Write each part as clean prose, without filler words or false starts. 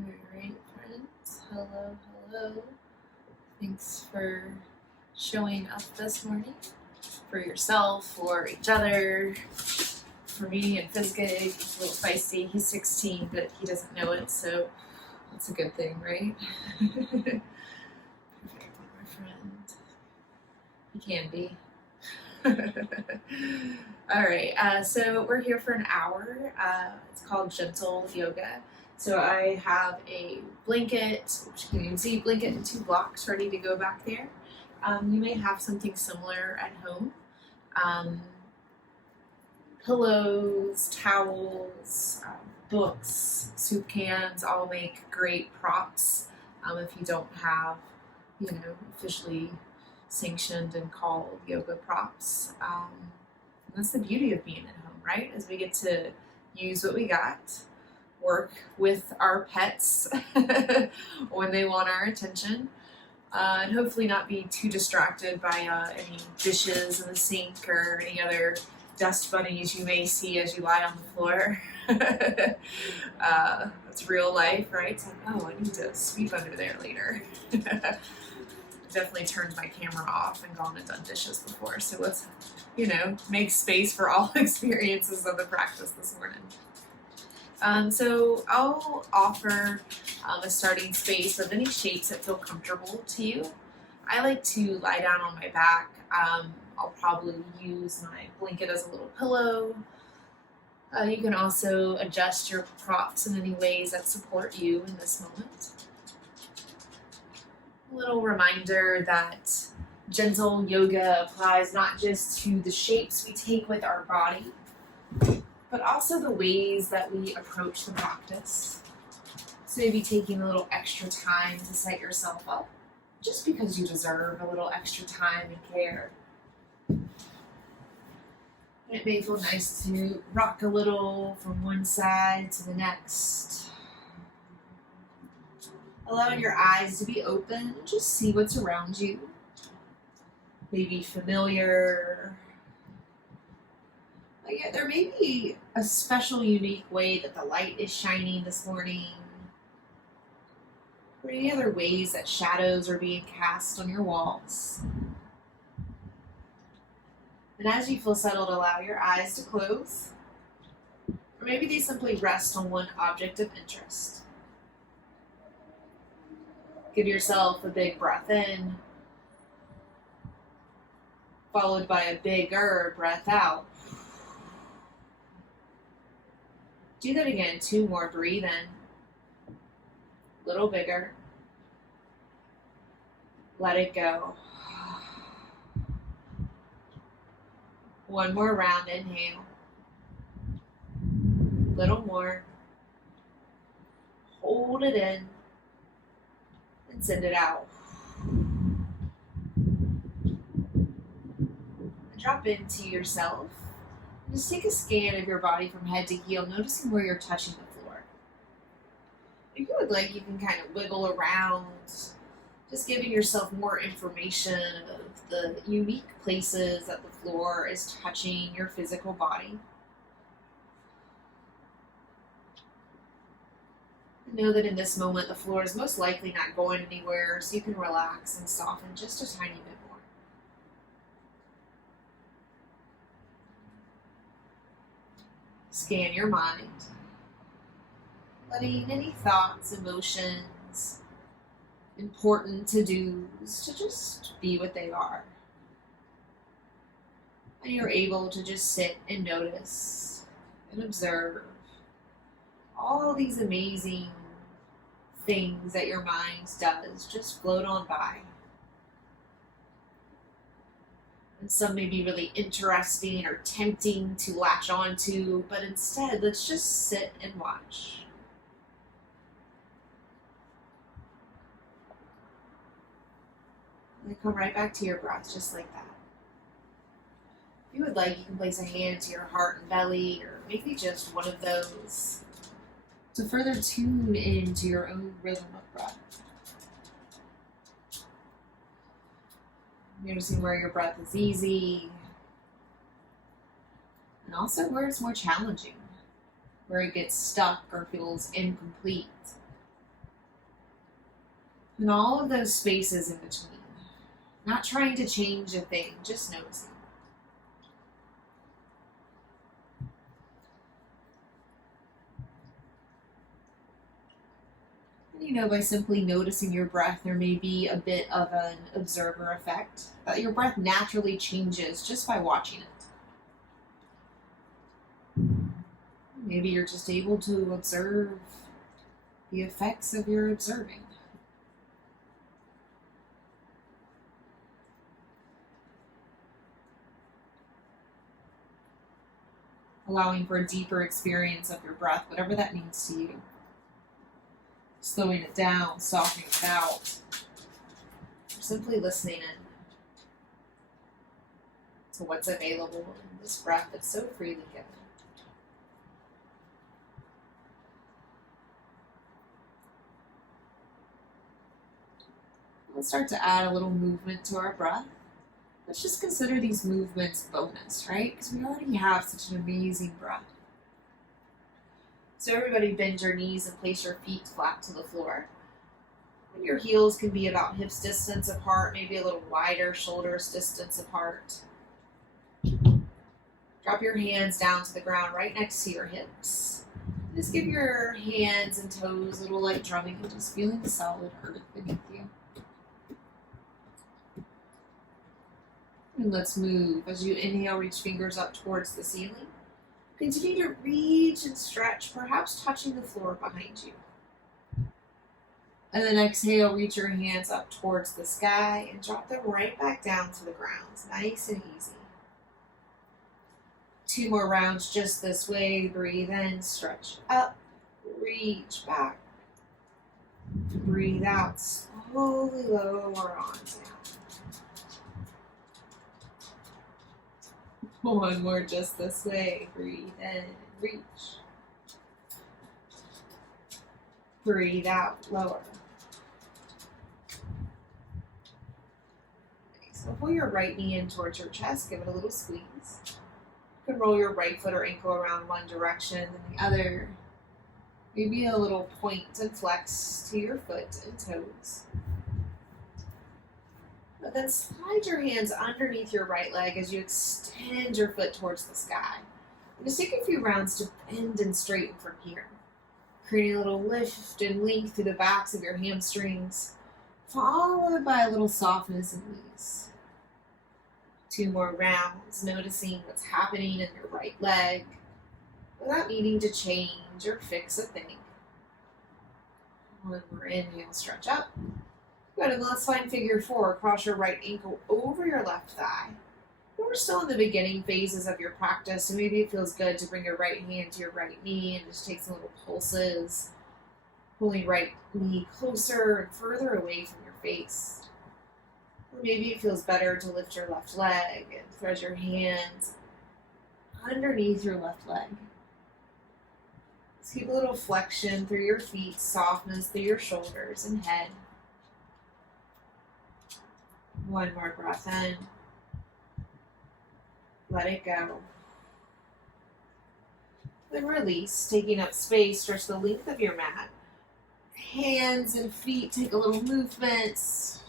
Alright, friends. Hello, hello. Thanks for showing up this morning. For yourself, for each other, for me and Fizgig. He's a little feisty. He's 16, but he doesn't know it, so that's a good thing, right? Perfect, my friend. He can be. Alright, so we're here for an hour. It's called Gentle Yoga. So I have a blanket, which you can see, blanket and 2 blocks ready to go back there. You may have something similar at home. Pillows, towels, books, soup cans all make great props if you don't have, officially sanctioned and called yoga props. And that's the beauty of being at home, right? Is we get to use what we got, work with our pets when they want our attention, and hopefully not be too distracted by any dishes in the sink or any other dust bunnies you may see as you lie on the floor. It's real life, right? It's like, oh, I need to sweep under there later. Definitely turned my camera off and gone and done dishes before, so let's, make space for all experiences of the practice this morning. So I'll offer a starting space of any shapes that feel comfortable to you. I like to lie down on my back. I'll probably use my blanket as a little pillow. You can also adjust your props in any ways that support you in this moment. A little reminder that gentle yoga applies not just to the shapes we take with our body, but also the ways that we approach the practice. So maybe taking a little extra time to set yourself up, just because you deserve a little extra time and care. And it may feel nice to rock a little from one side to the next. Allowing your eyes to be open, just see what's around you. Maybe familiar. Yeah, there may be a special, unique way that the light is shining this morning, or any other ways that shadows are being cast on your walls. And as you feel settled, allow your eyes to close, or maybe they simply rest on one object of interest. Give yourself a big breath in, followed by a bigger breath out. Do that again, 2 more, breathe in, a little bigger, let it go. 1 more round, inhale, a little more, hold it in, and send it out. Drop into yourself. Just take a scan of your body from head to heel, noticing where you're touching the floor. If you would like, you can kind of wiggle around, just giving yourself more information of the unique places that the floor is touching your physical body. Know that in this moment, the floor is most likely not going anywhere, so you can relax and soften just a tiny bit more. Scan your mind, letting any thoughts, emotions, important to-dos to just be what they are. And you're able to just sit and notice and observe all these amazing things that your mind does just float on by. And some may be really interesting or tempting to latch onto, but instead, let's just sit and watch. And come right back to your breath, just like that. If you would like, you can place a hand to your heart and belly, or maybe just one of those, to further tune into your own rhythm of breath. Noticing where your breath is easy, and also where it's more challenging, where it gets stuck or feels incomplete. And all of those spaces in between. Not trying to change a thing, just noticing. And by simply noticing your breath, there may be a bit of an observer effect, that your breath naturally changes just by watching it. Maybe you're just able to observe the effects of your observing. Allowing for a deeper experience of your breath, whatever that means to you. Slowing it down, softening it out, or simply listening in to what's available in this breath that's so freely given. Let's start to add a little movement to our breath. Let's just consider these movements bonus, right? Because we already have such an amazing breath. So everybody bend your knees and place your feet flat to the floor. And your heels can be about hips distance apart, maybe a little wider, shoulders distance apart. Drop your hands down to the ground right next to your hips. Just give your hands and toes a little light drumming and just feeling the solid earth beneath you. And let's move. As you inhale, reach fingers up towards the ceiling. Continue to reach and stretch, perhaps touching the floor behind you. And then exhale, reach your hands up towards the sky and drop them right back down to the ground. Nice and easy. 2 more rounds just this way. Breathe in, stretch up, reach back. Breathe out, slowly lower on down. 1 more just this way. Breathe in, reach. Breathe out, lower. So pull your right knee in towards your chest. Give it a little squeeze. You can roll your right foot or ankle around one direction and the other. Maybe a little point and flex to your foot and toes. But then slide your hands underneath your right leg as you extend your foot towards the sky. And just take a few rounds to bend and straighten from here. Creating a little lift and length through the backs of your hamstrings, followed by a little softness and ease. 2 more rounds, noticing what's happening in your right leg without needing to change or fix a thing. 1 more inhale, stretch up. Good, and let's find figure 4. Cross your right ankle over your left thigh. We're still in the beginning phases of your practice, so maybe it feels good to bring your right hand to your right knee and just take some little pulses, pulling right knee closer and further away from your face. Or maybe it feels better to lift your left leg and thread your hands underneath your left leg. Just keep a little flexion through your feet, softness through your shoulders and head. 1 more breath in. Let it go. Then release, taking up space, stretch the length of your mat. Hands and feet take a little movement.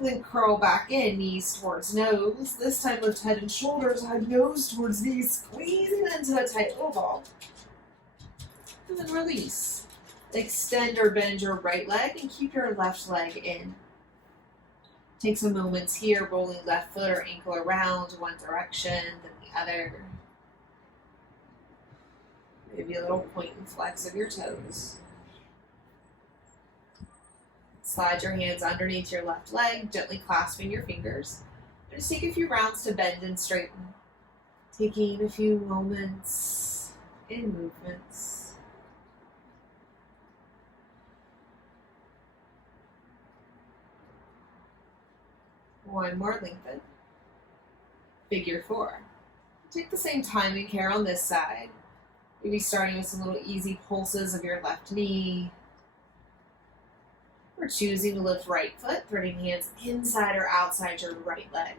Then curl back in, knees towards nose. This time lift head and shoulders, head nose towards knees, squeezing into a tight little ball. And then release. Extend or bend your right leg and keep your left leg in. Take some moments here, rolling left foot or ankle around one direction, then the other. Maybe a little point and flex of your toes. Slide your hands underneath your left leg, gently clasping your fingers. And just take a few rounds to bend and straighten. Taking a few moments in movements. One more, lengthen. Figure 4. Take the same time and care on this side. Maybe starting with some little easy pulses of your left knee. Or choosing to lift right foot, threading hands inside or outside your right leg.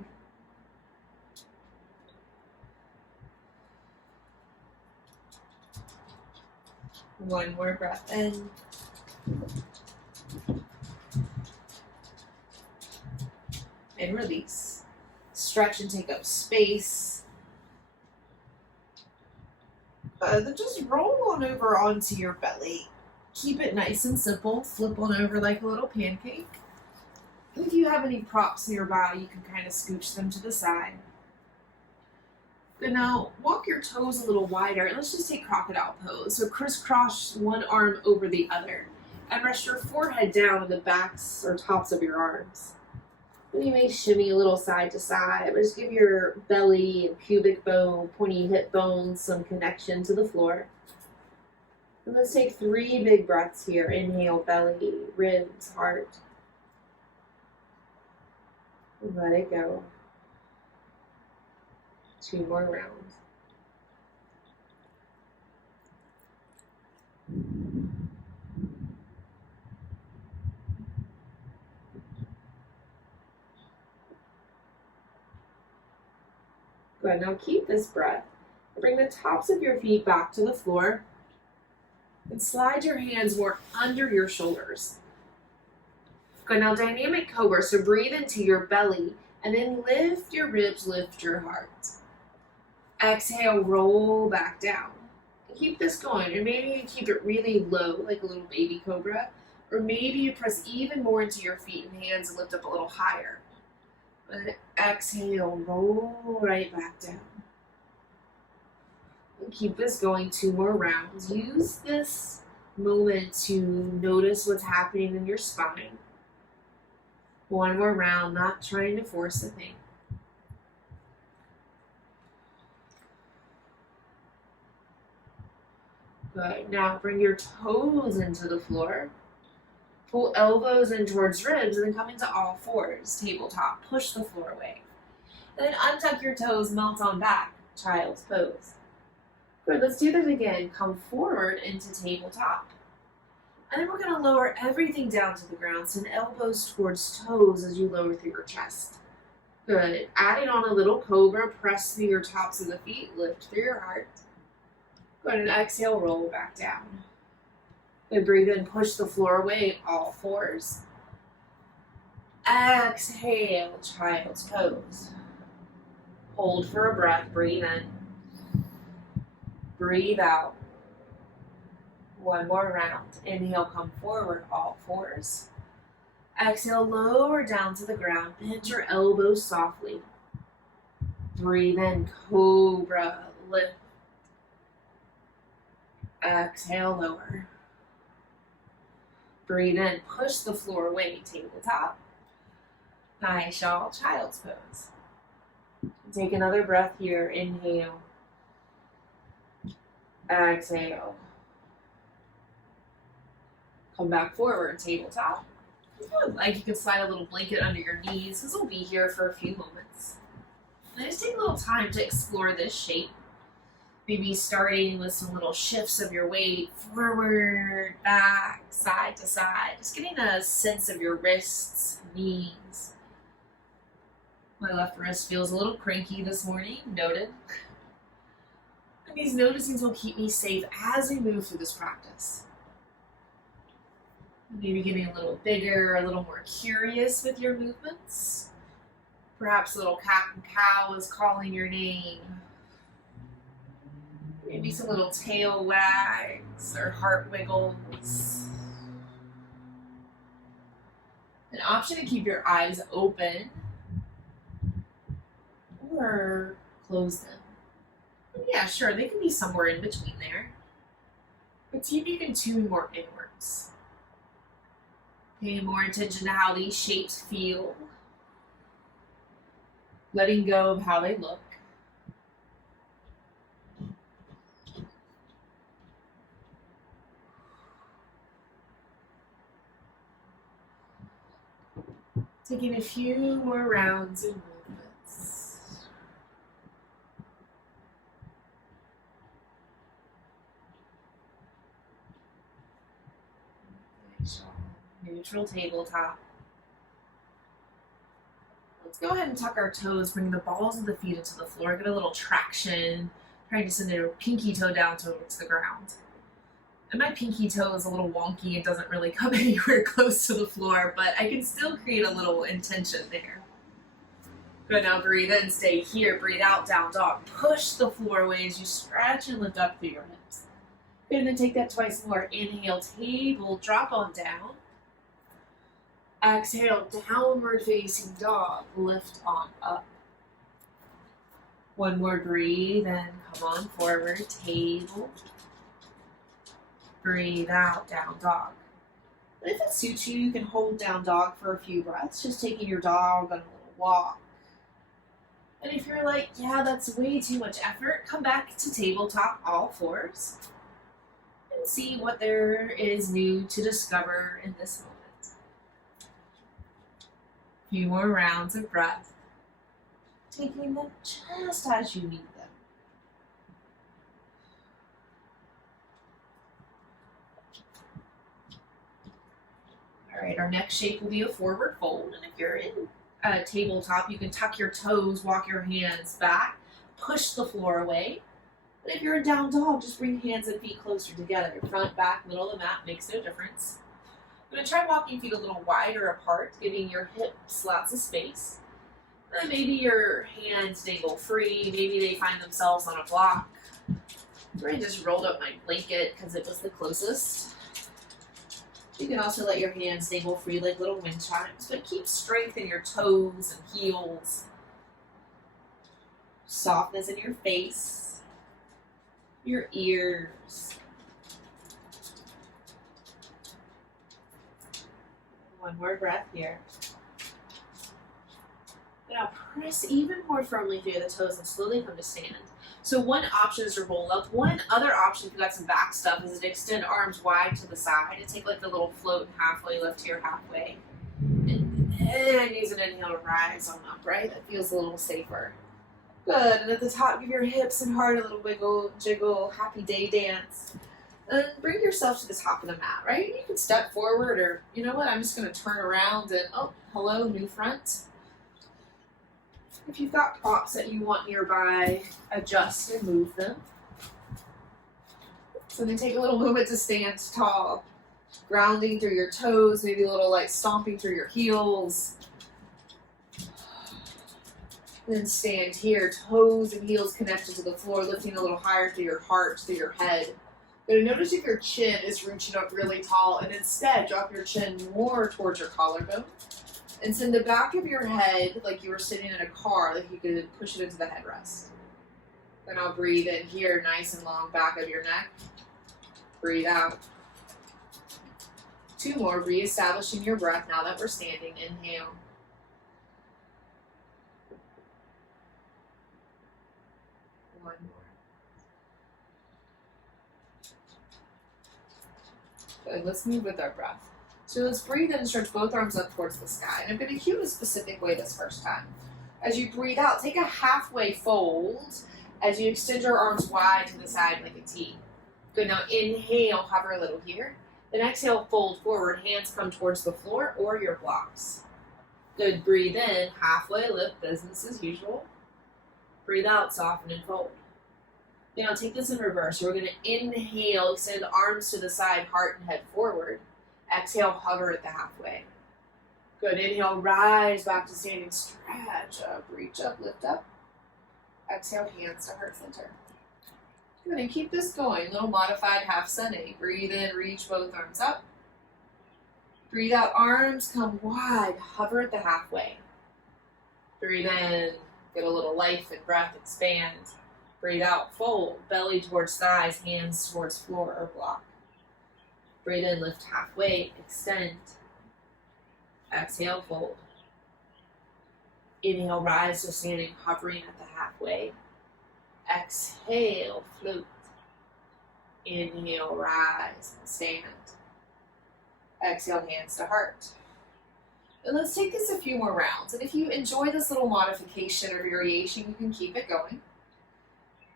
One more breath in. and release. Stretch and take up space. Then just roll on over onto your belly. Keep it nice and simple. Flip on over like a little pancake. If you have any props nearby, you can kind of scooch them to the side. Good, now walk your toes a little wider. Let's just take crocodile pose. So crisscross one arm over the other. And rest your forehead down on the backs or tops of your arms. And you may shimmy a little side to side, but just give your belly and pubic bone, pointy hip bones some connection to the floor. And let's take 3 big breaths here. Inhale, belly, ribs, heart. And let it go. 2 more rounds. Good, now keep this breath. Bring the tops of your feet back to the floor and slide your hands more under your shoulders. Good, now dynamic cobra, so breathe into your belly and then lift your ribs, lift your heart. Exhale, roll back down. Keep this going, and maybe you keep it really low, like a little baby cobra, or maybe you press even more into your feet and hands and lift up a little higher. And exhale, roll right back down. And keep this going 2 more rounds. Use this moment to notice what's happening in your spine. 1 more round, not trying to force a thing. Good. Now bring your toes into the floor. Pull elbows in towards ribs and then come into all fours. Tabletop. Push the floor away. And then untuck your toes, melt on back. Child's pose. Good. Let's do that again. Come forward into tabletop. And then we're going to lower everything down to the ground. Send elbows towards toes as you lower through your chest. Good. Adding on a little cobra. Press through your tops of the feet. Lift through your heart. Good, and exhale, roll back down. Then breathe in, push the floor away, all fours. Exhale, child's pose. Hold for a breath, breathe in. Breathe out. 1 more round. Inhale, come forward, all fours. Exhale, lower down to the ground. Bend your elbows softly. Breathe in, cobra, lift. Exhale, lower. Breathe in, push the floor away, tabletop. Nice, y'all, child's pose. Take another breath here, inhale. Exhale. Come back forward, tabletop. If you would like, you can slide a little blanket under your knees. This will be here for a few moments. And just take a little time to explore this shape. Maybe starting with some little shifts of your weight, forward, back, side to side. Just getting a sense of your wrists, knees. My left wrist feels a little cranky this morning, noted. And these noticings will keep me safe as we move through this practice. Maybe getting a little bigger, a little more curious with your movements. Perhaps a little cat and cow is calling your name. Maybe some little tail wags or heart wiggles. An option to keep your eyes open or close them. Yeah, sure, they can be somewhere in between there. But see if you can tune more inwards. Pay more attention to how these shapes feel. Letting go of how they look. Taking a few more rounds of movements. Neutral tabletop. Let's go ahead and tuck our toes, bring the balls of the feet into the floor, get a little traction, trying to send your pinky toe down towards the ground. And my pinky toe is a little wonky. It doesn't really come anywhere close to the floor, but I can still create a little intention there. Good, now breathe in, stay here. Breathe out, down dog. Push the floor away as you stretch and lift up through your hips. Good, and then take that twice more. Inhale, table, drop on down. Exhale, downward facing dog, lift on up. One more, breathe in, come on forward, table. Breathe out, down dog. And if it suits you, you can hold down dog for a few breaths, just taking your dog on a little walk. And if you're like, yeah, that's way too much effort, come back to tabletop all fours and see what there is new to discover in this moment. A few more rounds of breath, taking them just as you need them. All right, our next shape will be a forward fold, and if you're in tabletop, you can tuck your toes, walk your hands back, push the floor away. And if you're in down dog, just bring hands and feet closer together. Front, back, middle of the mat makes no difference. I'm going to try walking feet a little wider apart, giving your hips lots of space. And maybe your hands dangle free. Maybe they find themselves on a block. I just rolled up my blanket because it was the closest. You can also let your hands dangle free like little wind chimes, but keep strength in your toes and heels. Softness in your face, your ears. One more breath here. Now press even more firmly through the toes and slowly come to stand. So one option is to roll up. One other option, if you got some back stuff, is to extend arms wide to the side and take like the little float and halfway lift to your halfway. And use an inhale to rise on up, right? That feels a little safer. Good, and at the top, give your hips and heart a little wiggle, jiggle, happy day dance. And bring yourself to the top of the mat, right? You can step forward or, you know what, I'm just gonna turn around and, oh, hello, new front. If you've got props that you want nearby, adjust and move them. So then take a little moment to stand tall, grounding through your toes, maybe a little like stomping through your heels. Then stand here, toes and heels connected to the floor, lifting a little higher through your heart, through your head. But notice if your chin is reaching up really tall, and instead drop your chin more towards your collarbone. And send the back of your head like you were sitting in a car, like you could push it into the headrest. Then I'll breathe in here, nice and long back of your neck. Breathe out. Two more, reestablishing your breath now that we're standing. Inhale. One more. Good, let's move with our breath. So let's breathe in and stretch both arms up towards the sky. And I'm going to cue a specific way this first time. As you breathe out, take a halfway fold as you extend your arms wide to the side like a T. Good, now inhale, hover a little here. Then exhale, fold forward, hands come towards the floor or your blocks. Good, breathe in, halfway lift, business as usual. Breathe out, soften and fold. Now take this in reverse. We're going to inhale, extend the arms to the side, heart and head forward. Exhale, hover at the halfway. Good, inhale, rise back to standing, stretch up, reach up, lift up. Exhale, hands to heart center. Good, and keep this going, little modified half sunny. Breathe in, reach both arms up. Breathe out, arms come wide, hover at the halfway. Breathe in, get a little life and breath, expand. Breathe out, fold, belly towards thighs, hands towards floor or block. Breathe in, lift halfway, extend. Exhale, fold. Inhale, rise to standing, hovering at the halfway. Exhale, float. Inhale, rise and stand. Exhale, hands to heart. And let's take this a few more rounds. And if you enjoy this little modification or variation, you can keep it going.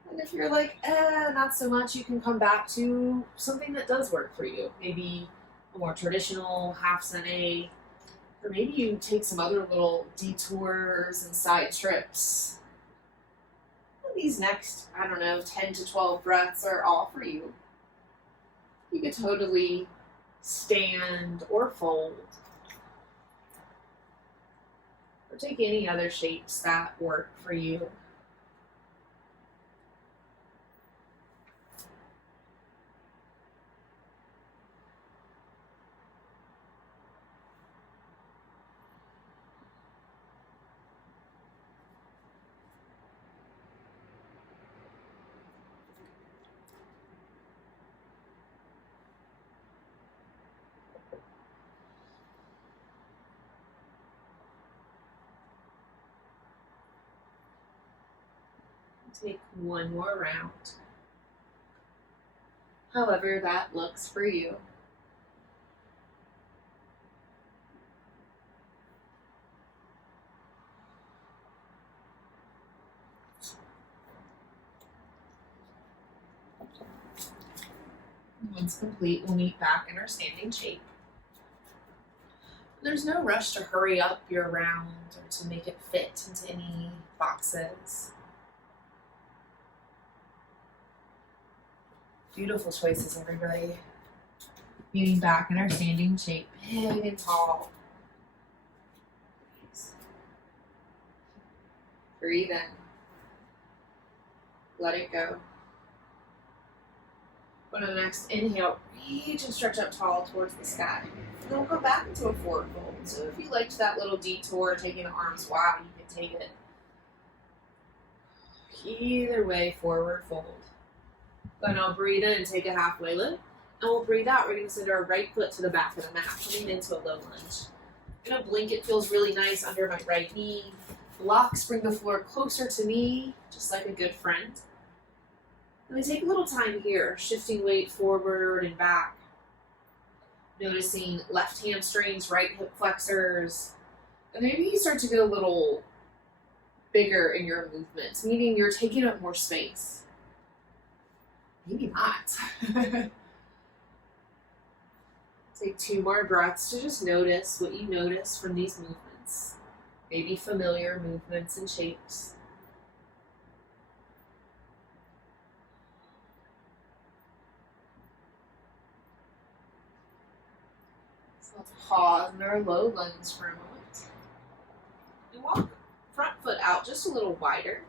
And if you're like, not so much, you can come back to something that does work for you. Maybe a more traditional half sunny, or maybe you take some other little detours and side trips. And these next, 10 to 12 breaths are all for you. You could totally stand or fold. or take any other shapes that work for you. Take one more round, however that looks for you. Once complete, we'll meet back in our standing shape. There's no rush to hurry up your round or to make it fit into any boxes. Beautiful choices, everybody. Meeting back in our standing shape, big and tall. Breathe in. Let it go. On the next inhale, reach and stretch up tall towards the sky. And then we'll go back into a forward fold. So if you liked that little detour, taking the arms wide, you can take it. Either way, forward fold. Then I'll breathe in and take a halfway lift. And we'll breathe out. We're going to send our right foot to the back of the mat, coming into a low lunge. I'm going to blink. It feels really nice under my right knee. Blocks bring the floor closer to me, just like a good friend. And we take a little time here, shifting weight forward and back. Noticing left hamstrings, right hip flexors. And maybe you start to get a little bigger in your movements, meaning you're taking up more space. Maybe not. Take 2 more breaths to just notice what you notice from these movements. Maybe familiar movements and shapes. So let's pause in our low lunge for a moment. And walk front foot out just a little wider.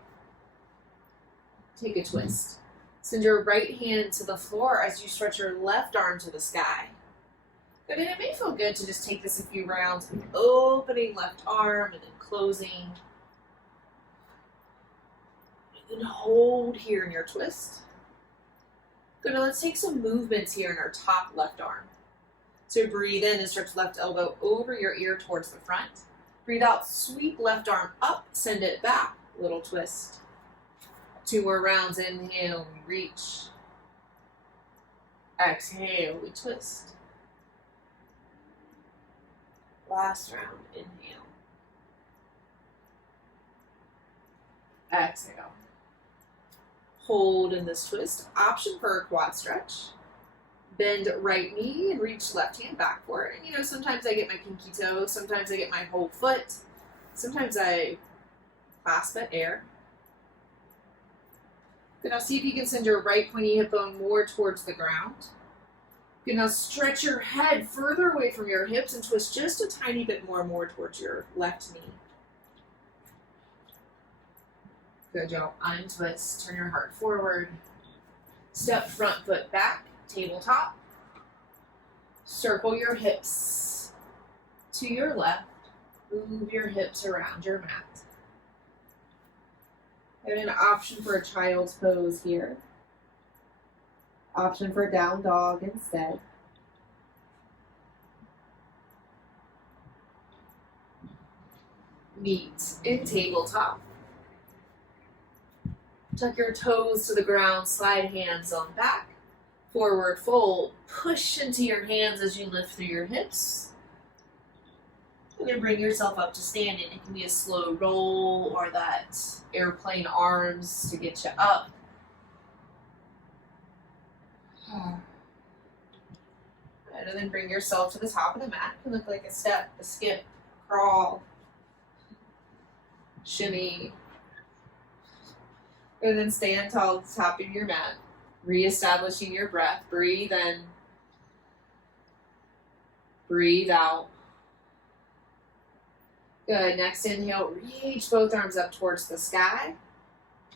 Take a twist. Send your right hand to the floor as you stretch your left arm to the sky. And it may feel good to just take this a few rounds, opening left arm and then closing. And then hold here in your twist. Good, now let's take some movements here in our top left arm. So breathe in and stretch left elbow over your ear towards the front. Breathe out, sweep left arm up, send it back, little twist. 2 more rounds, inhale, we reach. Exhale, we twist. Last round, inhale. Exhale. Hold in this twist. Option for a quad stretch. Bend right knee and reach left hand back for it. And sometimes I get my pinky toe, sometimes I get my whole foot, sometimes I clasp at air. Then now see if you can send your right pointy hip bone more towards the ground. You can now stretch your head further away from your hips and twist just a tiny bit more towards your left knee. Good job. Untwist. Turn your heart forward. Step front foot back. Tabletop. Circle your hips to your left. Move your hips around your mat. And an option for a child's pose here. Option for down dog instead. Meet in tabletop. Tuck your toes to the ground, slide hands on back. Forward fold, push into your hands as you lift through your hips. And then bring yourself up to standing. It can be a slow roll or that airplane arms to get you up. And then bring yourself to the top of the mat. It can look like a step, a skip, crawl, shimmy. And then stand tall at the top of your mat, reestablishing your breath. Breathe in, breathe out. Good. Next inhale, reach both arms up towards the sky.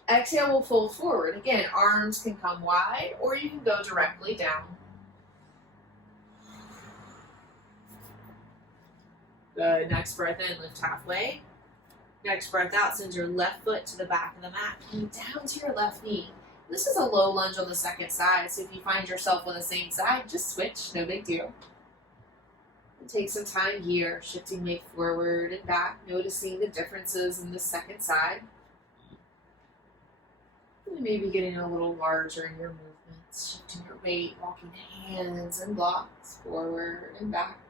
Exhale, we'll fold forward. Again, arms can come wide or you can go directly down. Good. Next breath in, lift halfway. Next breath out, send your left foot to the back of the mat and down to your left knee. This is a low lunge on the second side, so if you find yourself on the same side, just switch, no big deal. And take some time here, shifting weight forward and back, noticing the differences in the second side. And maybe getting a little larger in your movements, shifting your weight, walking hands and blocks forward and back.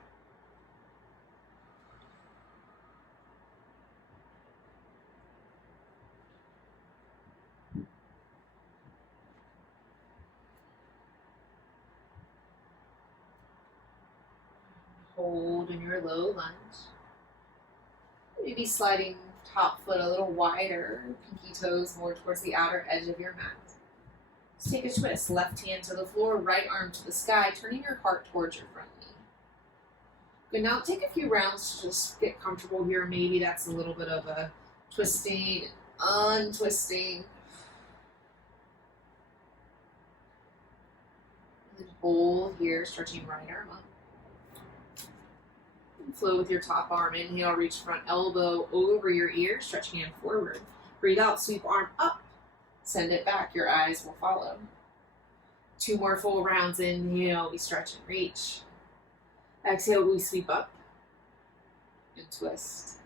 Hold in your low lunge. Maybe sliding top foot a little wider, pinky toes more towards the outer edge of your mat. Just take a twist, left hand to the floor, right arm to the sky, turning your heart towards your front knee. Good, now take a few rounds to just get comfortable here. Maybe that's a little bit of a twisting, untwisting. And then hold here, stretching right arm up. Flow with your top arm. Inhale, reach front elbow over your ear, stretch hand forward. Breathe out, sweep arm up, send it back, your eyes will follow. 2 more full rounds. Inhale, we stretch and reach. Exhale, we sweep up and twist.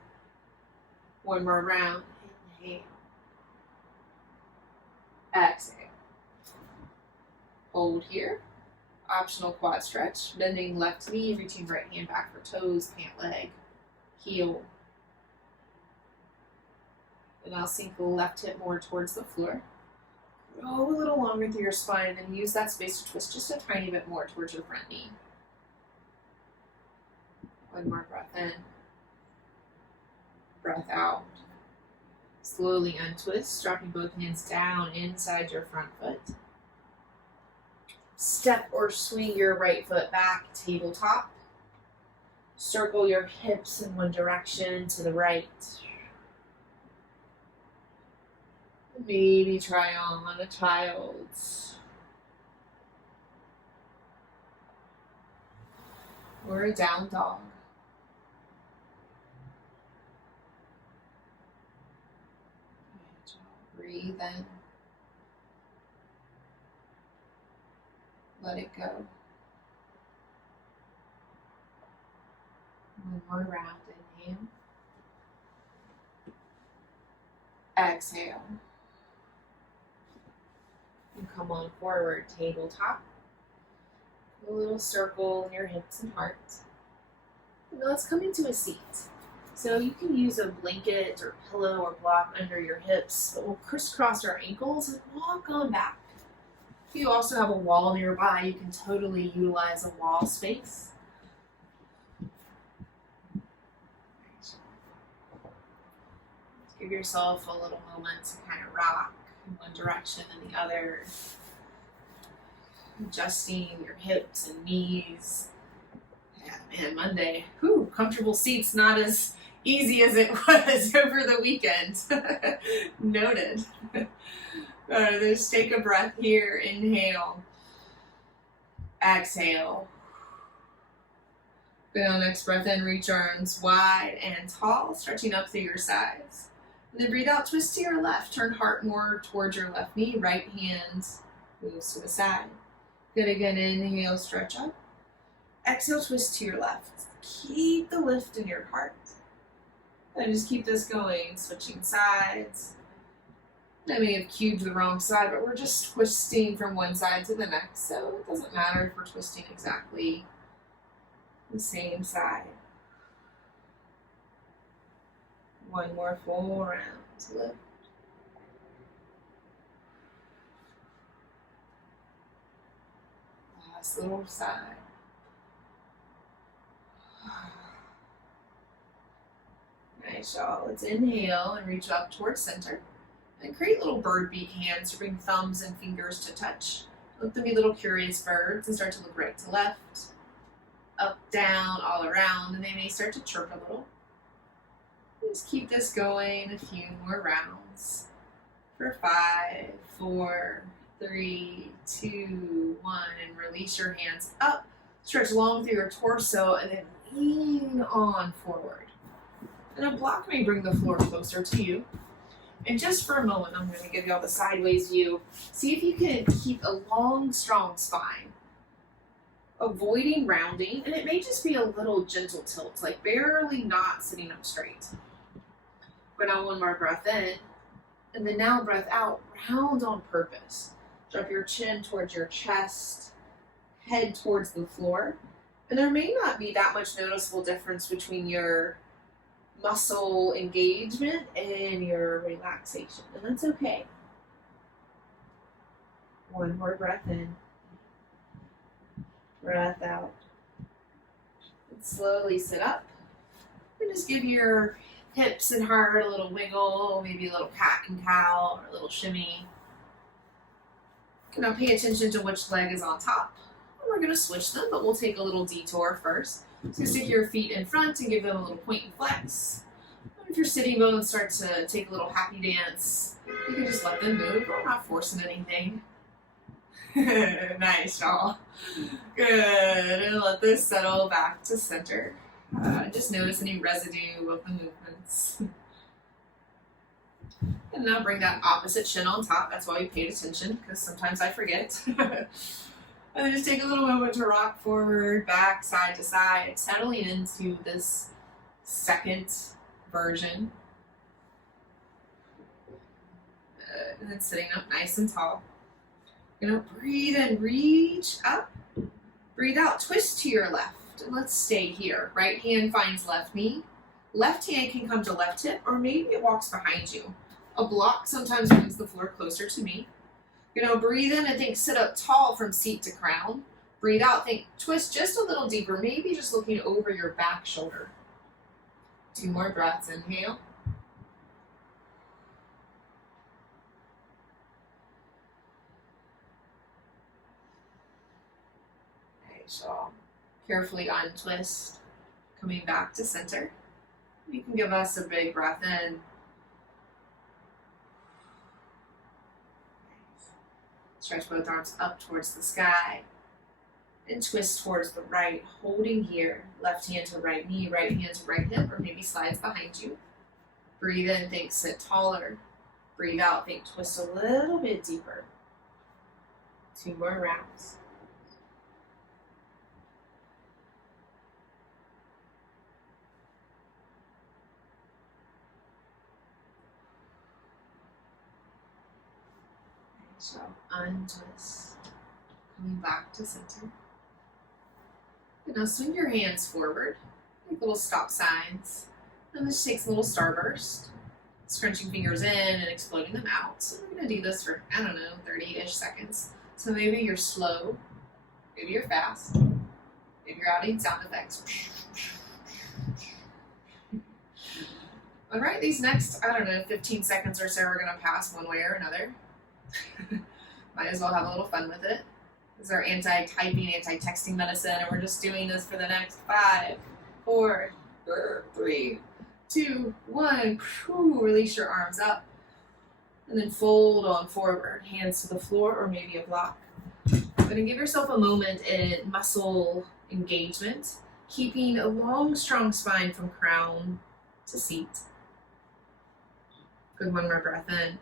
1 more round. Inhale. Exhale. Hold here. Optional quad stretch, bending left knee, reaching right hand back for toes, pant leg, heel. And now sink the left hip more towards the floor. Go a little longer through your spine and then use that space to twist just a tiny bit more towards your front knee. 1 more breath in. Breath out. Slowly untwist, dropping both hands down inside your front foot. Step or swing your right foot back, tabletop. Circle your hips in one direction to the right. Maybe try on a child's or a down dog. Breathe in. Let it go. 1 more round. Inhale. Exhale. And come on forward, tabletop. A little circle in your hips and heart. Now let's come into a seat. So you can use a blanket or pillow or block under your hips, but we'll crisscross our ankles and walk on back. If you also have a wall nearby, you can totally utilize a wall space. Give yourself a little moment to kind of rock in one direction and the other. Adjusting your hips and knees. Yeah, man, Monday. Whew, comfortable seats not as easy as it was over the weekend. Noted. Just take a breath here. Inhale. Exhale. Good. On next breath in, reach arms wide and tall, stretching up through your sides. And then breathe out, twist to your left. Turn heart more towards your left knee. Right hand moves to the side. Good. Again, inhale, stretch up. Exhale, twist to your left. Keep the lift in your heart. And just keep this going, switching sides. I may have cubed the wrong side, but we're just twisting from one side to the next, so it doesn't matter if we're twisting exactly the same side. 1 more full round to lift. Last little side. Nice, y'all. Let's inhale and reach up towards center. And create little bird beak hands to bring thumbs and fingers to touch. Let them be little curious birds and start to look right to left. Up, down, all around, and they may start to chirp a little. Just keep this going a few more rounds. For 5, 4, 3, 2, 1, and release your hands up. Stretch long through your torso and then lean on forward. And a block may bring the floor closer to you. And just for a moment, I'm going to give you all the sideways view. See if you can keep a long, strong spine. Avoiding rounding, and it may just be a little gentle tilt, like barely not sitting up straight. But now one more breath in, and then now breath out, round on purpose. Drop your chin towards your chest, head towards the floor. And there may not be that much noticeable difference between your muscle engagement and your relaxation, and that's okay. One more breath in, breath out, and slowly sit up, and just give your hips and heart a little wiggle, maybe a little cat and cow or a little shimmy. Now pay attention to which leg is on top. We're going to switch them, but we'll take a little detour first. So stick your feet in front and give them a little point and flex. If your sitting bones start to take a little happy dance, you can just let them move. We're not forcing anything. Nice, y'all. Good. And let this settle back to center. Just notice any residue of the movements. And now bring that opposite shin on top. That's why we paid attention, because sometimes I forget. And then just take a little moment to rock forward, back, side to side, settling into this second version. And then sitting up nice and tall. Breathe in, reach up. Breathe out, twist to your left. And let's stay here. Right hand finds left knee. Left hand can come to left hip, or maybe it walks behind you. A block sometimes brings the floor closer to me. Breathe in and think sit up tall from seat to crown. Breathe out, think twist just a little deeper, maybe just looking over your back shoulder. 2 more breaths, inhale. Okay, so carefully untwist, coming back to center. You can give us a big breath in. Stretch both arms up towards the sky and twist towards the right, holding here. Left hand to right knee, right hand to right hip, or maybe slides behind you. Breathe in, think sit taller. Breathe out, think twist a little bit deeper. 2 more rounds. So untwist, coming back to center. And now swing your hands forward, like little stop signs. And this takes a little starburst, scrunching fingers in and exploding them out. So we're going to do this for, 30-ish seconds. So maybe you're slow, maybe you're fast, maybe you're adding sound effects. All right, these next, 15 seconds or so are going to pass one way or another. Might as well have a little fun with it. This is our anti-typing, anti-texting medicine, and we're just doing this for the next 5, 4, 3, 2, 1. Release your arms up, and then fold on forward, hands to the floor or maybe a block. But then give yourself a moment in muscle engagement, keeping a long, strong spine from crown to seat. Good, 1 more breath in.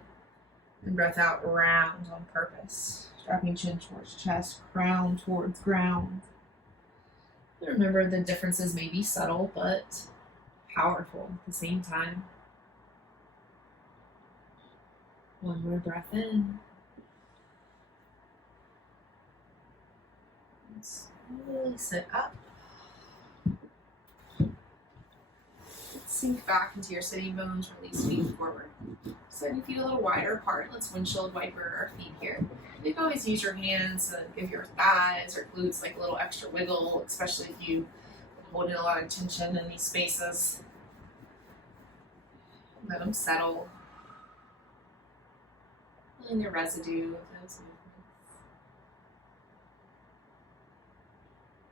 And breath out, round on purpose. Dropping chin towards chest, crown towards ground. And remember, the differences may be subtle, but powerful at the same time. 1 more breath in. And slowly sit up. Sink back into your sitting bones, release feet forward. Sliding feet a little wider apart. Let's windshield wiper our feet here. You can always use your hands to give your thighs or glutes like a little extra wiggle, especially if you've been holding a lot of tension in these spaces. Let them settle. And the residue of those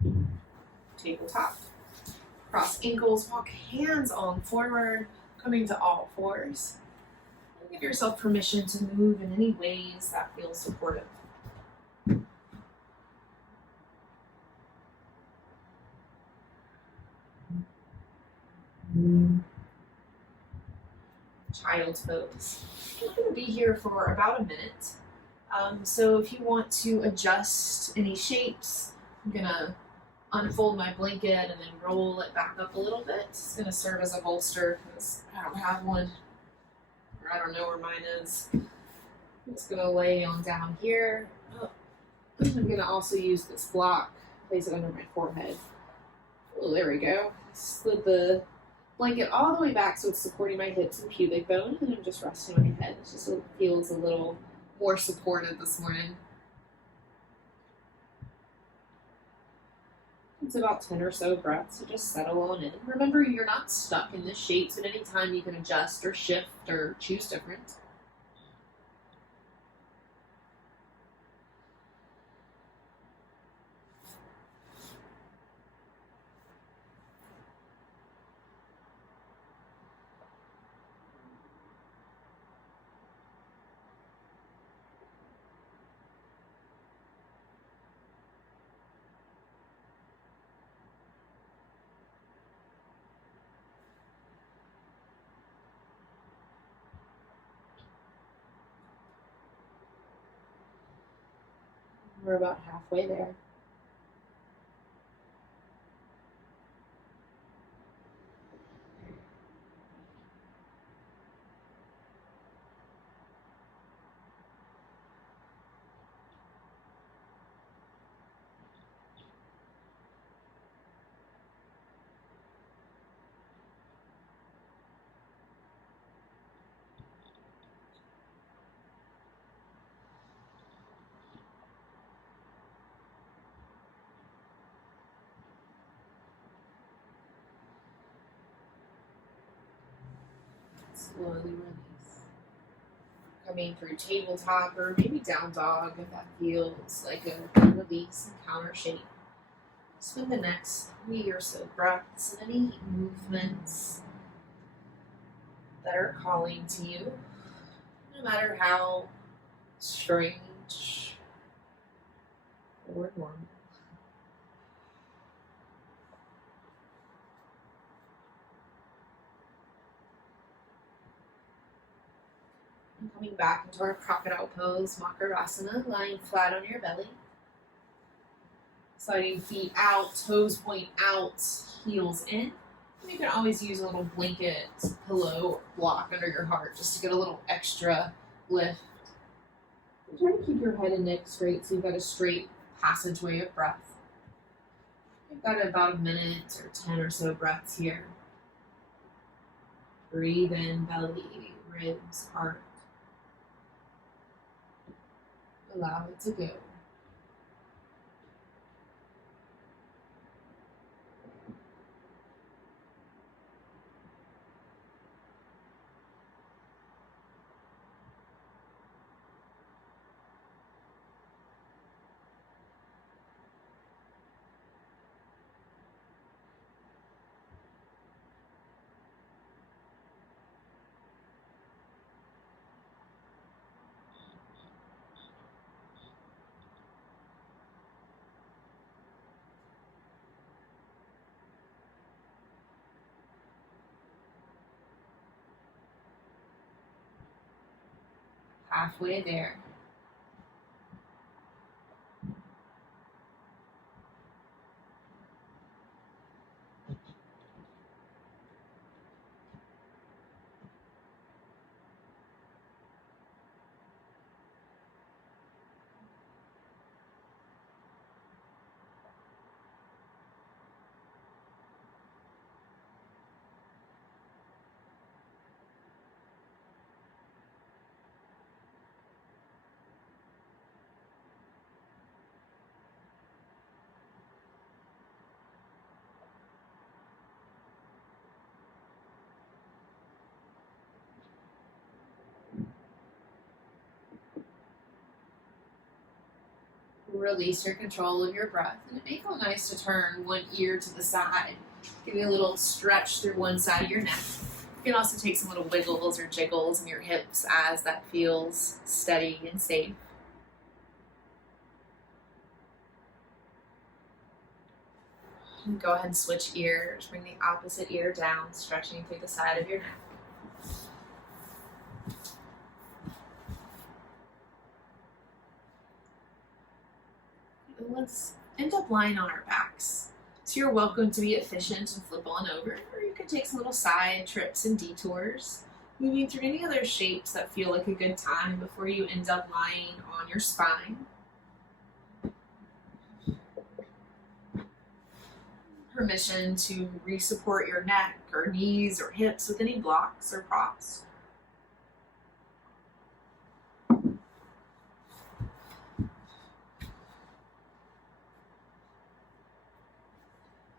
movements. Tabletop. Cross ankles, walk hands on forward. coming to all fours. And give yourself permission to move in any ways that feel supportive. Child's pose. We're going to be here for about a minute. So if you want to adjust any shapes, I'm going to unfold my blanket and then roll it back up a little bit. It's going to serve as a bolster because I don't have one, or I don't know where mine is. I'm just going to lay on down here. Oh, I'm going to also use this block, place it under my forehead. Oh, there we go. Slid the blanket all the way back so it's supporting my hips and pubic bone, and I'm just resting my head. It just feels a little more supported this morning. It's about 10 or so breaths, so just settle on in. Remember, you're not stuck in this shape, so at any time you can adjust or shift or choose different. We're about halfway there. Slowly release. Coming through tabletop or maybe down dog if that feels like a release and counter shape. Spend the next 3 or so breaths and any movements that are calling to you, no matter how strange or normal. And coming back into our crocodile pose, Makarasana, lying flat on your belly. Sliding feet out, toes point out, heels in. And you can always use a little blanket, pillow, or block under your heart just to get a little extra lift. And try to keep your head and neck straight so you've got a straight passageway of breath. You've got about a minute or 10 or so breaths here. Breathe in, belly, ribs, heart. Allow it to go. Halfway there. Release your control of your breath, and it may feel nice to turn one ear to the side. Give you a little stretch through one side of your neck. You can also take some little wiggles or jiggles in your hips as that feels steady and safe. And go ahead and switch ears. Bring the opposite ear down, stretching through the side of your neck. And let's end up lying on our backs. So you're welcome to be efficient and flip on over, or you can take some little side trips and detours, moving through any other shapes that feel like a good time before you end up lying on your spine. Permission to re-support your neck or knees or hips with any blocks or props.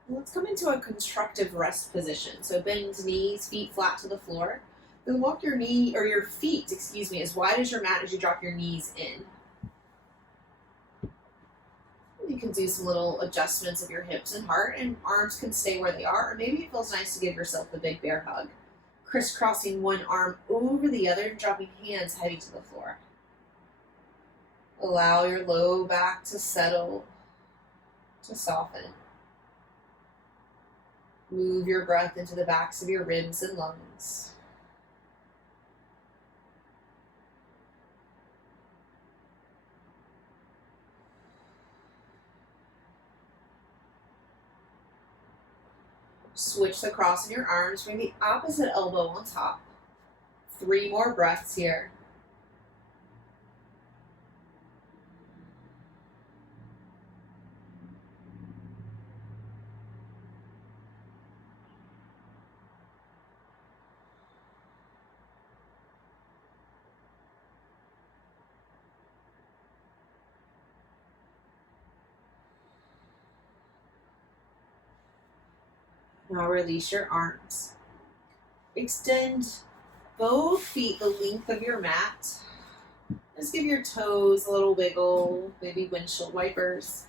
Let's come into a constructive rest position. So bend knees, feet flat to the floor. Then walk your feet, as wide as your mat as you drop your knees in. You can do some little adjustments of your hips and heart, and arms can stay where they are, or maybe it feels nice to give yourself the big bear hug. Crisscrossing one arm over the other, dropping hands heavy to the floor. Allow your low back to settle, to soften. Move your breath into the backs of your ribs and lungs. Switch the cross in your arms, bring the opposite elbow on top. 3 more breaths here. Now release your arms. Extend both feet the length of your mat. Just give your toes a little wiggle, maybe windshield wipers.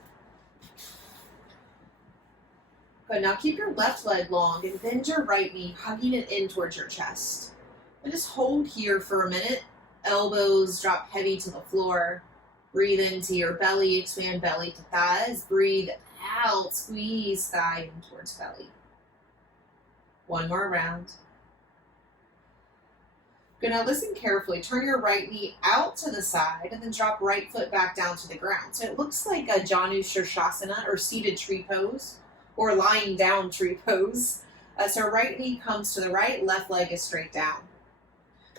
Good, now keep your left leg long and bend your right knee, hugging it in towards your chest. And just hold here for a minute. Elbows drop heavy to the floor. Breathe into your belly, expand belly to thighs. Breathe out, squeeze thigh in towards belly. 1 more round. Good, now listen carefully. Turn your right knee out to the side and then drop right foot back down to the ground. So it looks like a Janu Shirshasana or seated tree pose or lying down tree pose. So right knee comes to the right, left leg is straight down.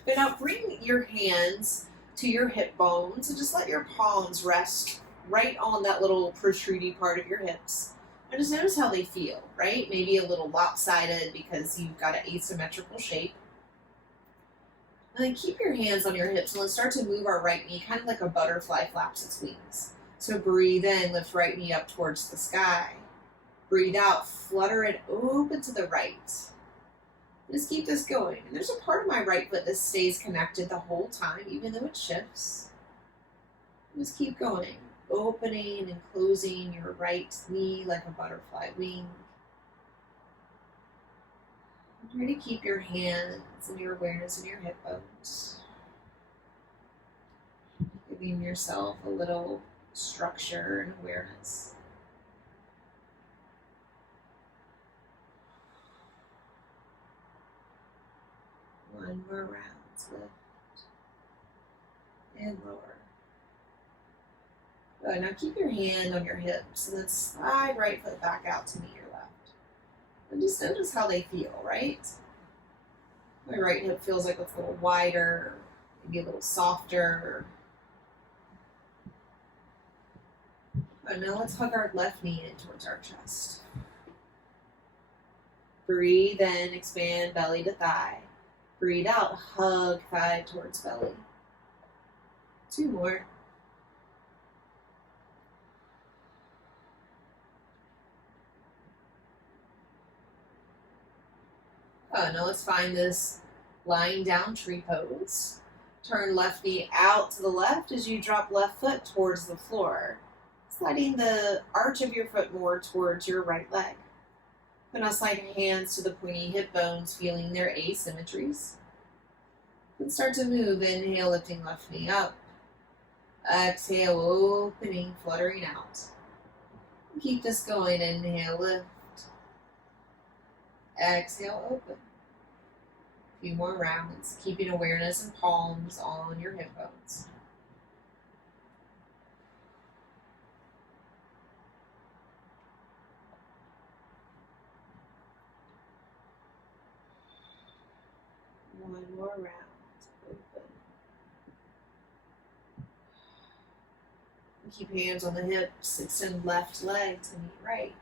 Good, now bring your hands to your hip bones and just let your palms rest right on that little protrudy part of your hips. And just notice how they feel, right? Maybe a little lopsided because you've got an asymmetrical shape. And then keep your hands on your hips and let's start to move our right knee kind of like a butterfly flaps its wings. So breathe in, lift right knee up towards the sky. Breathe out, flutter it open to the right. Just keep this going. And there's a part of my right foot that stays connected the whole time, even though it shifts. Just keep going. Opening and closing your right knee like a butterfly wing. Try to keep your hands and your awareness in your hip bones. Giving yourself a little structure and awareness. One more round. Lift and lower. Good. Now keep your hand on your hips and then slide right foot back out to meet your left. And just notice how they feel, right? My right hip feels like it's a little wider, maybe a little softer. And now let's hug our left knee in towards our chest. Breathe in, expand belly to thigh. Breathe out, hug thigh towards belly. 2 more. Now let's find this lying down tree pose. Turn left knee out to the left as you drop left foot towards the floor, sliding the arch of your foot more towards your right leg. Now slide hands to the pointy hip bones, feeling their asymmetries. Then start to move. Inhale, lifting left knee up. Exhale, opening, fluttering out. Keep this going. Inhale, lift. Exhale, open. A few more rounds, keeping awareness and palms on your hip bones. One more round. Open. Keep hands on the hips. Extend left leg to meet right.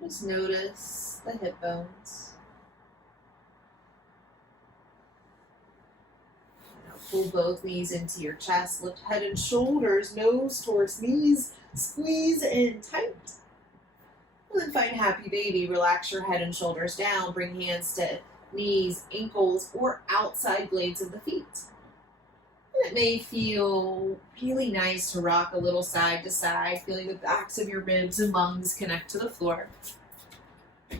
Just notice the hip bones. Now pull both knees into your chest. Lift head and shoulders, nose towards knees. Squeeze in tight. And then find happy baby. Relax your head and shoulders down. Bring hands to knees, ankles, or outside blades of the feet. And it may feel really nice to rock a little side to side, feeling the backs of your ribs and lungs connect to the floor.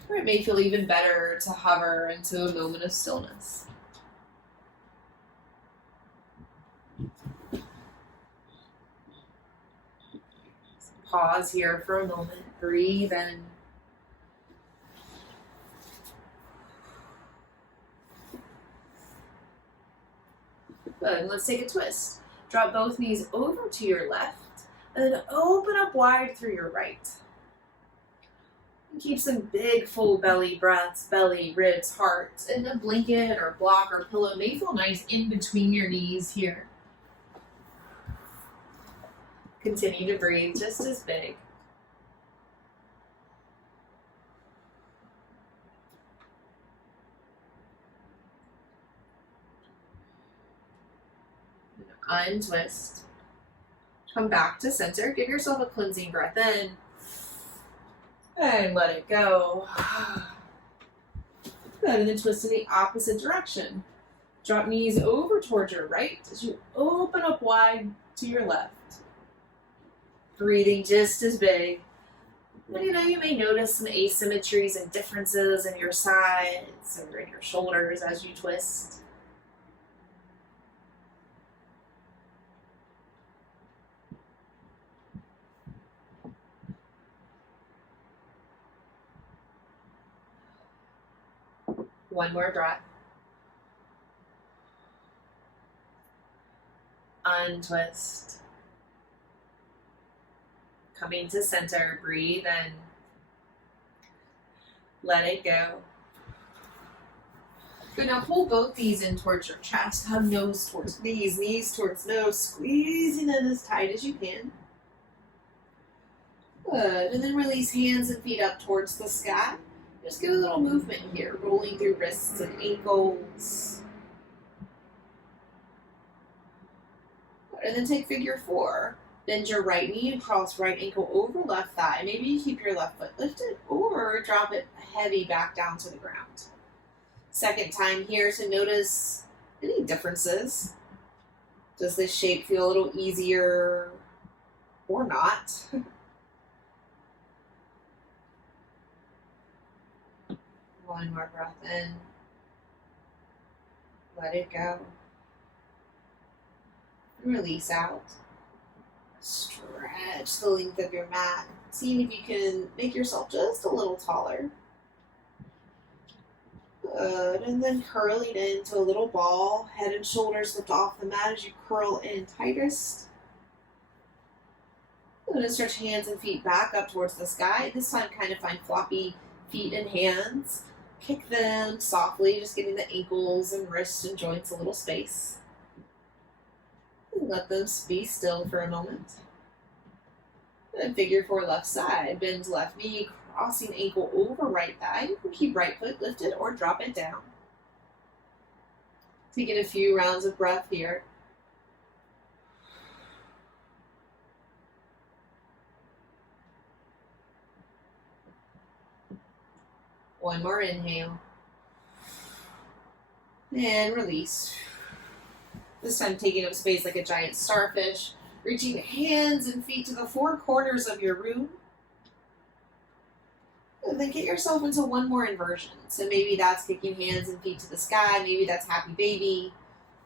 Or it may feel even better to hover into a moment of stillness. Pause here for a moment. Breathe in. Good. Let's take a twist. Drop both knees over to your left, and then open up wide through your right. And keep some big, full belly breaths, belly, ribs, heart, and a blanket or block or pillow may feel nice in between your knees here. Continue to breathe just as big. Untwist. Come back to center. Give yourself a cleansing breath in. And let it go. Good. And then twist in the opposite direction. Drop knees over towards your right as you open up wide to your left. Breathing just as big. And you may notice some asymmetries and differences in your sides or in your shoulders as you twist. One more breath. Untwist. Coming to center, breathe in. Let it go. Good, now pull both knees in towards your chest. Hug nose towards knees, knees towards nose, squeezing in as tight as you can. Good, and then release hands and feet up towards the sky. Just give a little movement here, rolling through wrists and ankles. And then take figure 4. Bend your right knee and cross right ankle over left thigh. Maybe you keep your left foot lifted or drop it heavy back down to the ground. Second time here to notice any differences. Does this shape feel a little easier or not? One more breath in. Let it go. And release out. Stretch the length of your mat. Seeing if you can make yourself just a little taller. Good. And then curling into a little ball. Head and shoulders lift off the mat as you curl in tightest. Good. And stretch hands and feet back up towards the sky. This time kind of find floppy feet and hands. Kick them softly, just giving the ankles and wrists and joints a little space. And let them be still for a moment. And figure 4 left side. Bend left knee, crossing ankle over right thigh. You can keep right foot lifted or drop it down. Taking a few rounds of breath here. One more inhale. And release. This time taking up space like a giant starfish. Reaching hands and feet to the 4 corners of your room. And then get yourself into one more inversion. So maybe that's kicking hands and feet to the sky. Maybe that's happy baby.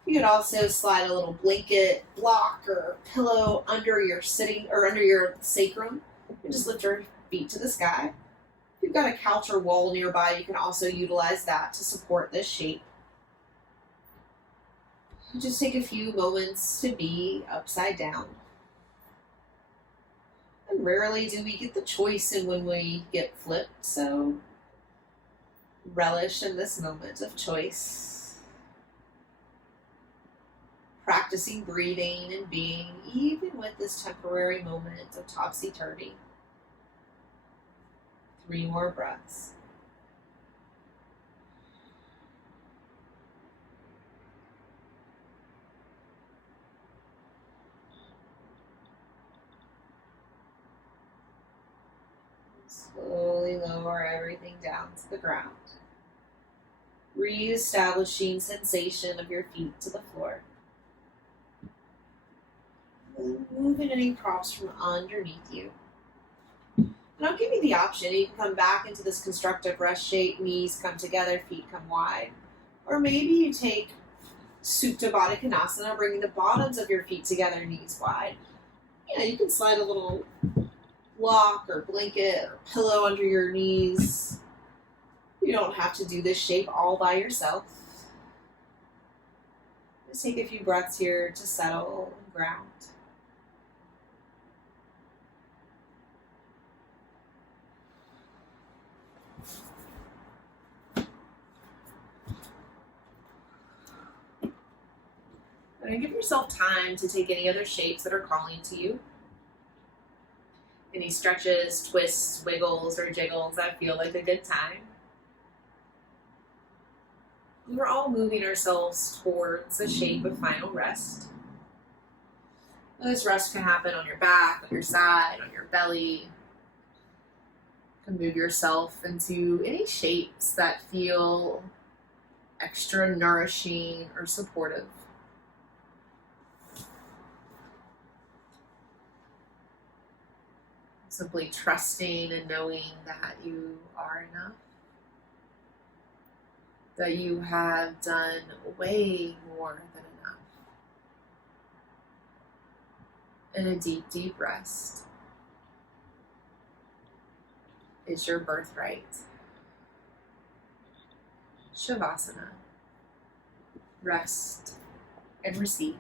You could also slide a little blanket, block, or pillow under your sitting or under your sacrum and just lift your feet to the sky. If you've got a couch or wall nearby, you can also utilize that to support this shape. Just take a few moments to be upside down. And rarely do we get the choice in when we get flipped, so relish in this moment of choice. Practicing breathing and being, even with this temporary moment of topsy-turvy. 3 more breaths. Slowly lower everything down to the ground. Re-establishing sensation of your feet to the floor. And moving any props from underneath you. And I'll give you the option. You can come back into this constructive rest shape, knees come together, feet come wide. Or maybe you take Supta Baddha Konasana, bringing the bottoms of your feet together, knees wide. You can slide a little block or blanket or pillow under your knees. You don't have to do this shape all by yourself. Just take a few breaths here to settle and ground. And give yourself time to take any other shapes that are calling to you. Any stretches, twists, wiggles, or jiggles that feel like a good time. We're all moving ourselves towards a shape of final rest. This rest can happen on your back, on your side, on your belly. You can move yourself into any shapes that feel extra nourishing or supportive. Simply trusting and knowing that you are enough. That you have done way more than enough. And a deep, deep rest is your birthright. Shavasana. Rest and receive.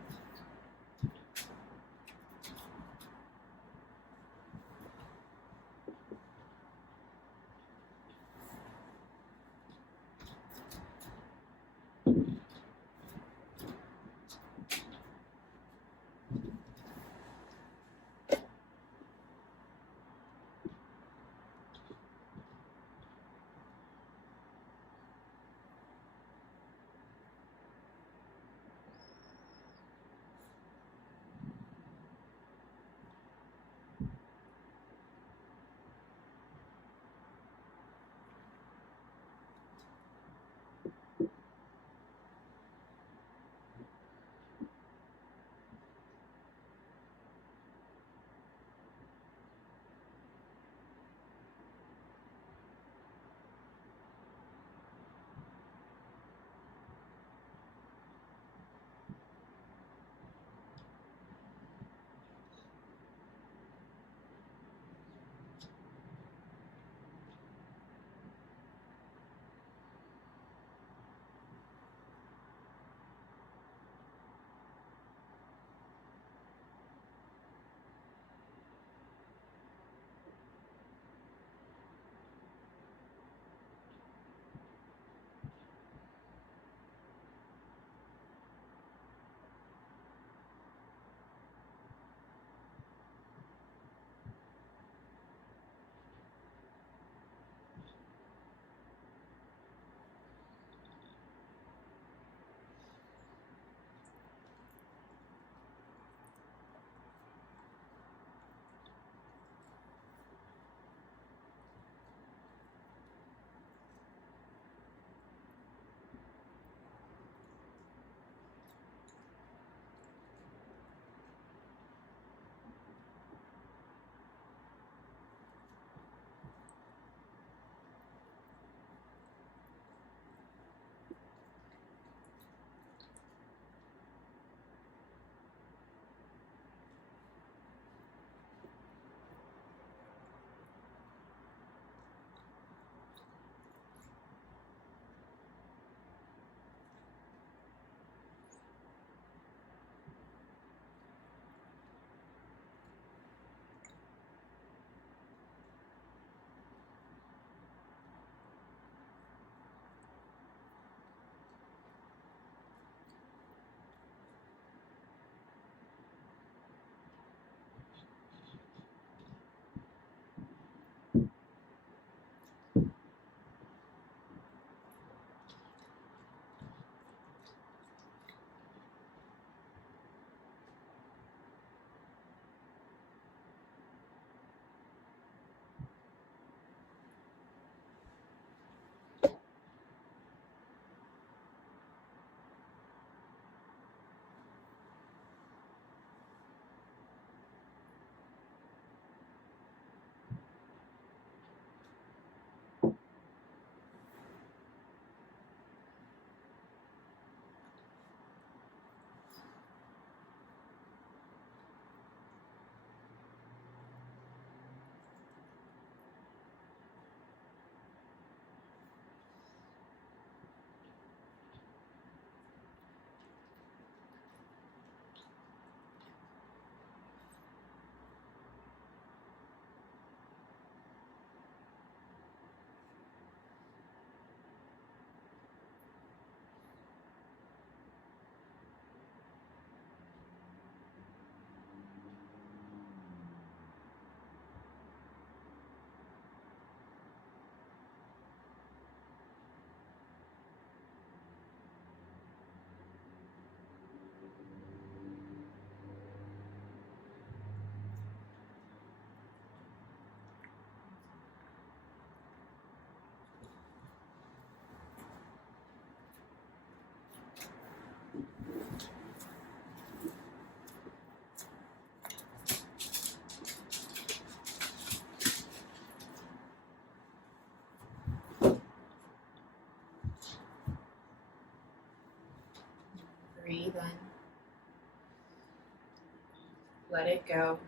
Let it go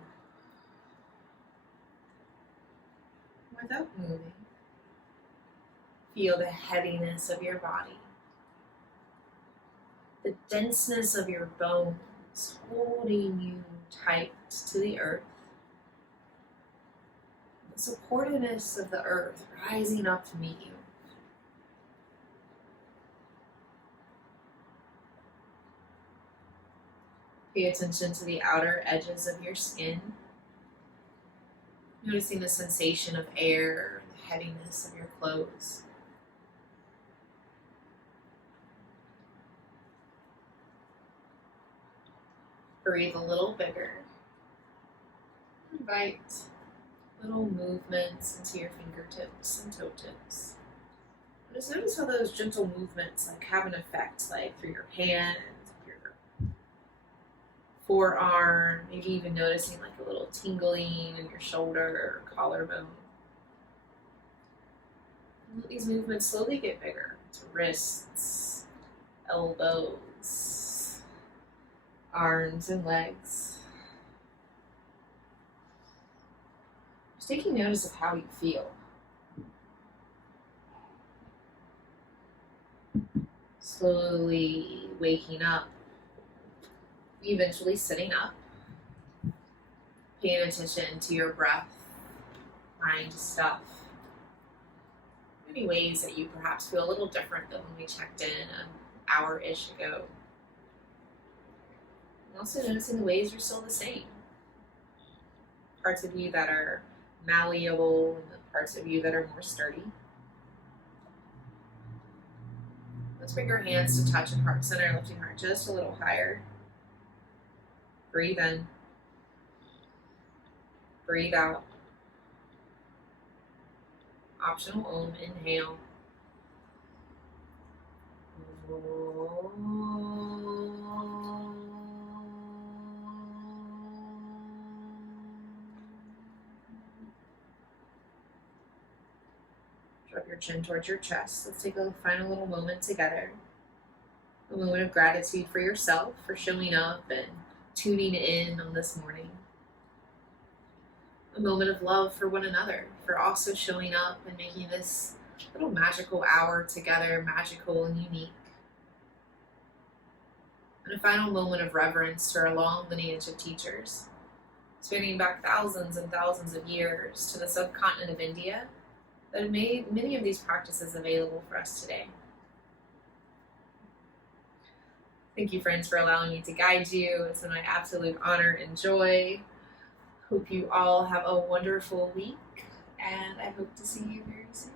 without moving. Feel the heaviness of your body, the denseness of your bones holding you tight to the earth, the supportiveness of the earth rising up to meet you. Pay attention to the outer edges of your skin, noticing the sensation of air, the heaviness of your clothes. Breathe a little bigger. Invite little movements into your fingertips and toe tips. Just notice how those gentle movements have an effect, through your hand, your forearm, maybe even noticing a little tingling in your shoulder or collarbone. And let these movements slowly get bigger to wrists, elbows, arms and legs. Just taking notice of how you feel. Slowly waking up, eventually sitting up, paying attention to your breath, mind stuff. Many ways that you perhaps feel a little different than when we checked in an hour-ish ago. And also noticing the ways you're still the same. Parts of you that are malleable and the parts of you that are more sturdy. Let's bring our hands to touch at heart center, lifting heart just a little higher. Breathe in. Breathe out. Optional Om, inhale. Drop your chin towards your chest. Let's take a final little moment together. A moment of gratitude for yourself, for showing up and tuning in on this morning. A moment of love for one another, for also showing up and making this little magical hour together magical and unique. And a final moment of reverence to our long lineage of teachers, spanning back thousands and thousands of years to the subcontinent of India, that have made many of these practices available for us today. Thank you, friends, for allowing me to guide you. It's been my absolute honor and joy. Hope you all have a wonderful week, and I hope to see you very soon.